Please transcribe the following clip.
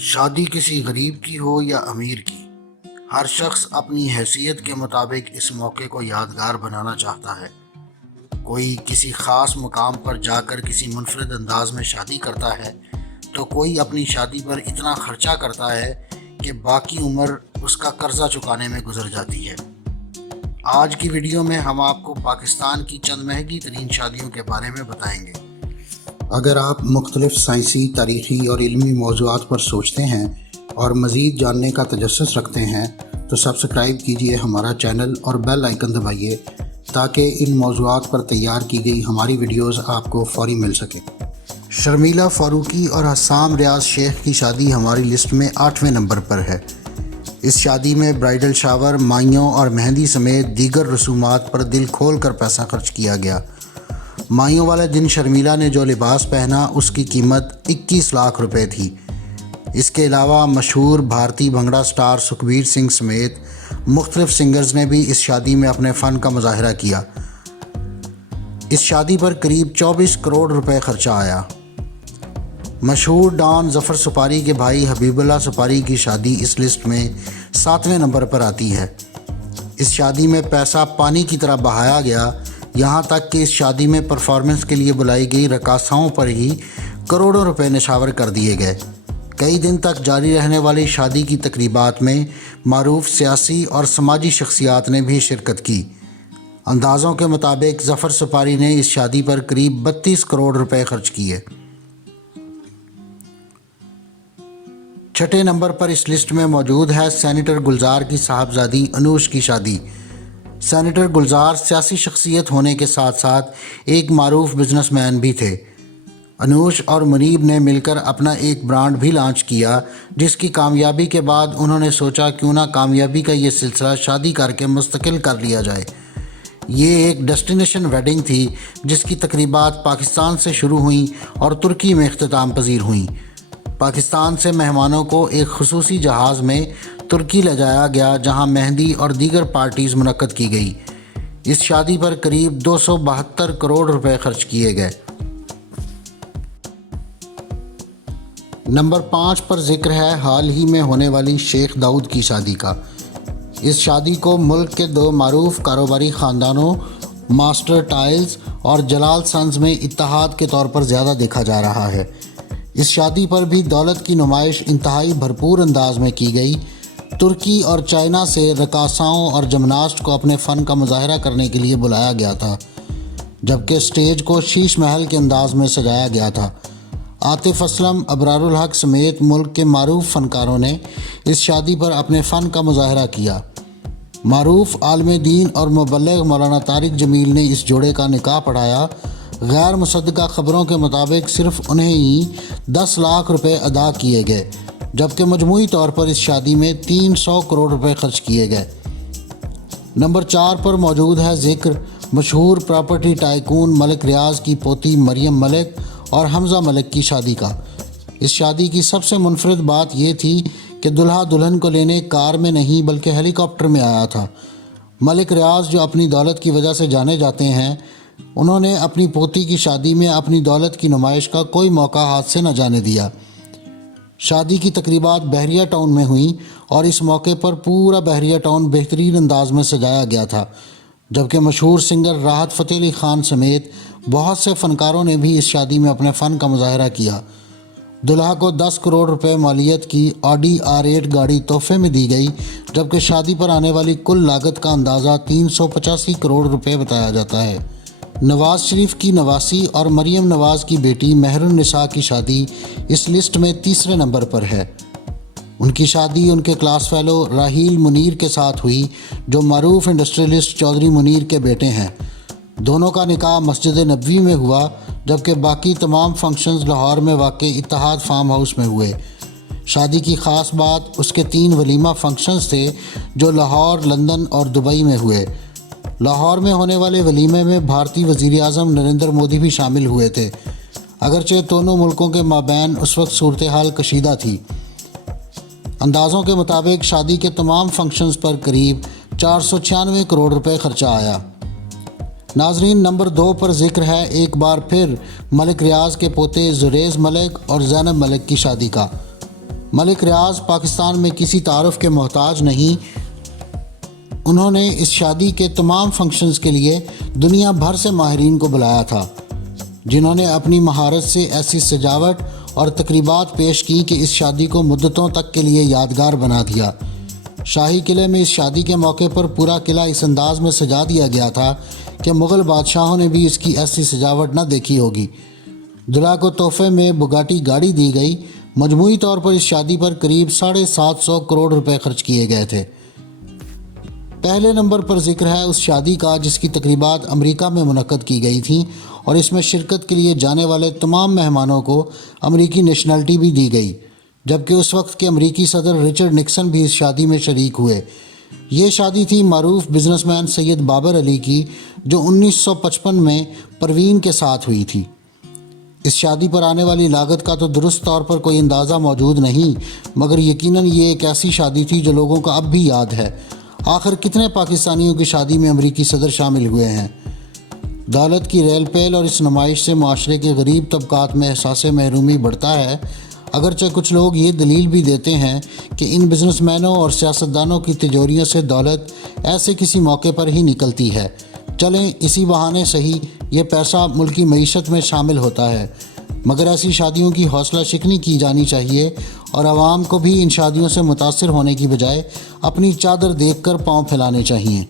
شادی کسی غریب کی ہو یا امیر کی، ہر شخص اپنی حیثیت کے مطابق اس موقع کو یادگار بنانا چاہتا ہے۔ کوئی کسی خاص مقام پر جا کر کسی منفرد انداز میں شادی کرتا ہے، تو کوئی اپنی شادی پر اتنا خرچہ کرتا ہے کہ باقی عمر اس کا قرضہ چکانے میں گزر جاتی ہے۔ آج کی ویڈیو میں ہم آپ کو پاکستان کی چند مہنگی ترین شادیوں کے بارے میں بتائیں گے۔ اگر آپ مختلف سائنسی، تاریخی اور علمی موضوعات پر سوچتے ہیں اور مزید جاننے کا تجسس رکھتے ہیں تو سبسکرائب کیجئے ہمارا چینل اور بیل آئیکن دبائیے تاکہ ان موضوعات پر تیار کی گئی ہماری ویڈیوز آپ کو فوری مل سکیں۔ شرمیلا فاروقی اور حسام ریاض شیخ کی شادی ہماری لسٹ میں 8ویں نمبر پر ہے۔ اس شادی میں برائیڈل شاور، مائیوں اور مہندی سمیت دیگر رسومات پر دل کھول کر پیسہ خرچ کیا گیا۔ مائیوں والے دن شرمیلا نے جو لباس پہنا اس کی قیمت 21 لاکھ روپے تھی۔ اس کے علاوہ مشہور بھارتی بھنگڑا سٹار سکھبیر سنگھ سمیت مختلف سنگرز نے بھی اس شادی میں اپنے فن کا مظاہرہ کیا۔ اس شادی پر قریب 24 کروڑ روپے خرچہ آیا۔ مشہور ڈان ظفر سپاری کے بھائی حبیب اللہ سپاری کی شادی اس لسٹ میں 7ویں نمبر پر آتی ہے۔ اس شادی میں پیسہ پانی کی طرح بہایا گیا، یہاں تک کہ اس شادی میں پرفارمنس کے لیے بلائی گئی رقاصاؤں پر ہی کروڑوں روپے نشاور کر دیے گئے۔ کئی دن تک جاری رہنے والی شادی کی تقریبات میں معروف سیاسی اور سماجی شخصیات نے بھی شرکت کی۔ اندازوں کے مطابق ظفر سپاری نے اس شادی پر قریب 32 کروڑ روپے خرچ کیے۔ 6 نمبر پر اس لسٹ میں موجود ہے سینیٹر گلزار کی صاحبزادی انوش کی شادی۔ سینیٹر گلزار سیاسی شخصیت ہونے کے ساتھ ساتھ ایک معروف بزنس مین بھی تھے۔ انوش اور منیب نے مل کر اپنا ایک برانڈ بھی لانچ کیا، جس کی کامیابی کے بعد انہوں نے سوچا کیوں نہ کامیابی کا یہ سلسلہ شادی کر کے مستقل کر لیا جائے۔ یہ ایک ڈیسٹینیشن ویڈنگ تھی جس کی تقریبات پاکستان سے شروع ہوئیں اور ترکی میں اختتام پذیر ہوئیں۔ پاکستان سے مہمانوں کو ایک خصوصی جہاز میں ترکی لے جایا گیا، جہاں مہندی اور دیگر پارٹیز منعقد کی گئی۔ اس شادی پر قریب 272 کروڑ روپے خرچ کیے گئے۔ نمبر 5 پر ذکر ہے حال ہی میں ہونے والی شیخ داؤد کی شادی کا۔ اس شادی کو ملک کے 2 معروف کاروباری خاندانوں ماسٹر ٹائلز اور جلال سنز میں اتحاد کے طور پر زیادہ دیکھا جا رہا ہے۔ اس شادی پر بھی دولت کی نمائش انتہائی بھرپور انداز میں کی گئی۔ ترکی اور چائنا سے رقاصاؤں اور جمناسٹ کو اپنے فن کا مظاہرہ کرنے کے لیے بلایا گیا تھا، جبکہ اسٹیج کو شیش محل کے انداز میں سجایا گیا تھا۔ عاطف اسلم، ابرار الحق سمیت ملک کے معروف فنکاروں نے اس شادی پر اپنے فن کا مظاہرہ کیا۔ معروف عالم دین اور مبلغ مولانا طارق جمیل نے اس جوڑے کا نکاح پڑھایا۔ غیر مصدقہ خبروں کے مطابق صرف انہیں ہی 10 لاکھ روپے ادا کیے گئے، جبکہ مجموعی طور پر اس شادی میں 300 کروڑ روپے خرچ کیے گئے۔ نمبر 4 پر موجود ہے ذکر مشہور پراپرٹی ٹائکون ملک ریاض کی پوتی مریم ملک اور حمزہ ملک کی شادی کا۔ اس شادی کی سب سے منفرد بات یہ تھی کہ دلہا دلہن کو لینے کار میں نہیں بلکہ ہیلی کاپٹر میں آیا تھا۔ ملک ریاض جو اپنی دولت کی وجہ سے جانے جاتے ہیں، انہوں نے اپنی پوتی کی شادی میں اپنی دولت کی نمائش کا کوئی موقع ہاتھ سے نہ جانے دیا۔ شادی کی تقریبات بحریہ ٹاؤن میں ہوئیں اور اس موقع پر پورا بحریہ ٹاؤن بہترین انداز میں سجایا گیا تھا، جبکہ مشہور سنگر راحت فتح علی خان سمیت بہت سے فنکاروں نے بھی اس شادی میں اپنے فن کا مظاہرہ کیا۔ دلہا کو 10 کروڑ روپے مالیت کی آڈی R8 گاڑی تحفے میں دی گئی، جبکہ شادی پر آنے والی کل لاگت کا اندازہ 385 کروڑ روپے بتایا جاتا ہے۔ نواز شریف کی نواسی اور مریم نواز کی بیٹی مہر النساء کی شادی اس لسٹ میں 3 نمبر پر ہے۔ ان کی شادی ان کے کلاس فیلو راحیل منیر کے ساتھ ہوئی، جو معروف انڈسٹریلسٹ چودھری منیر کے بیٹے ہیں۔ دونوں کا نکاح مسجد نبوی میں ہوا، جبکہ باقی تمام فنکشنز لاہور میں واقع اتحاد فارم ہاؤس میں ہوئے۔ شادی کی خاص بات اس کے 3 ولیمہ فنکشنز تھے، جو لاہور، لندن اور دبئی میں ہوئے۔ لاہور میں ہونے والے ولیمے میں بھارتی وزیر اعظم نریندر مودی بھی شامل ہوئے تھے، اگرچہ دونوں ملکوں کے مابین اس وقت صورتحال کشیدہ تھی۔ اندازوں کے مطابق شادی کے تمام فنکشنز پر قریب 496 کروڑ روپے خرچہ آیا۔ ناظرین، نمبر 2 پر ذکر ہے ایک بار پھر ملک ریاض کے پوتے زریز ملک اور زینب ملک کی شادی کا۔ ملک ریاض پاکستان میں کسی تعارف کے محتاج نہیں. انہوں نے اس شادی کے تمام فنکشنز کے لیے دنیا بھر سے ماہرین کو بلایا تھا، جنہوں نے اپنی مہارت سے ایسی سجاوٹ اور تقریبات پیش کی کہ اس شادی کو مدتوں تک کے لیے یادگار بنا دیا. شاہی قلعے میں اس شادی کے موقع پر پورا قلعہ اس انداز میں سجا دیا گیا تھا کہ مغل بادشاہوں نے بھی اس کی ایسی سجاوٹ نہ دیکھی ہوگی. دلہا کو تحفے میں بگاٹی گاڑی دی گئی. مجموعی طور پر اس شادی پر قریب 750 کروڑ روپے خرچ کیے گئے تھے. پہلے نمبر پر ذکر ہے اس شادی کا جس کی تقریبات امریکہ میں منعقد کی گئی تھیں اور اس میں شرکت کے لیے جانے والے تمام مہمانوں کو امریکی نیشنلٹی بھی دی گئی، جبکہ اس وقت کے امریکی صدر رچرڈ نکسن بھی اس شادی میں شریک ہوئے. یہ شادی تھی معروف بزنس مین سید بابر علی کی، جو 1955 میں پروین کے ساتھ ہوئی تھی. اس شادی پر آنے والی لاگت کا تو درست طور پر کوئی اندازہ موجود نہیں، مگر یقیناً یہ ایک ایسی شادی تھی جو لوگوں کو اب بھی یاد ہے. آخر کتنے پاکستانیوں کی شادی میں امریکی صدر شامل ہوئے ہیں؟ دولت کی ریل پیل اور اس نمائش سے معاشرے کے غریب طبقات میں احساس محرومی بڑھتا ہے، اگرچہ کچھ لوگ یہ دلیل بھی دیتے ہیں کہ ان بزنس مینوں اور سیاستدانوں کی تجوریوں سے دولت ایسے کسی موقع پر ہی نکلتی ہے. چلیں اسی بہانے صحیح یہ پیسہ ملکی معیشت میں شامل ہوتا ہے، مگر ایسی شادیوں کی حوصلہ شکنی کی جانی چاہیے اور عوام کو بھی ان شادیوں سے متاثر ہونے کی بجائے اپنی چادر دیکھ کر پاؤں پھیلانے چاہیے.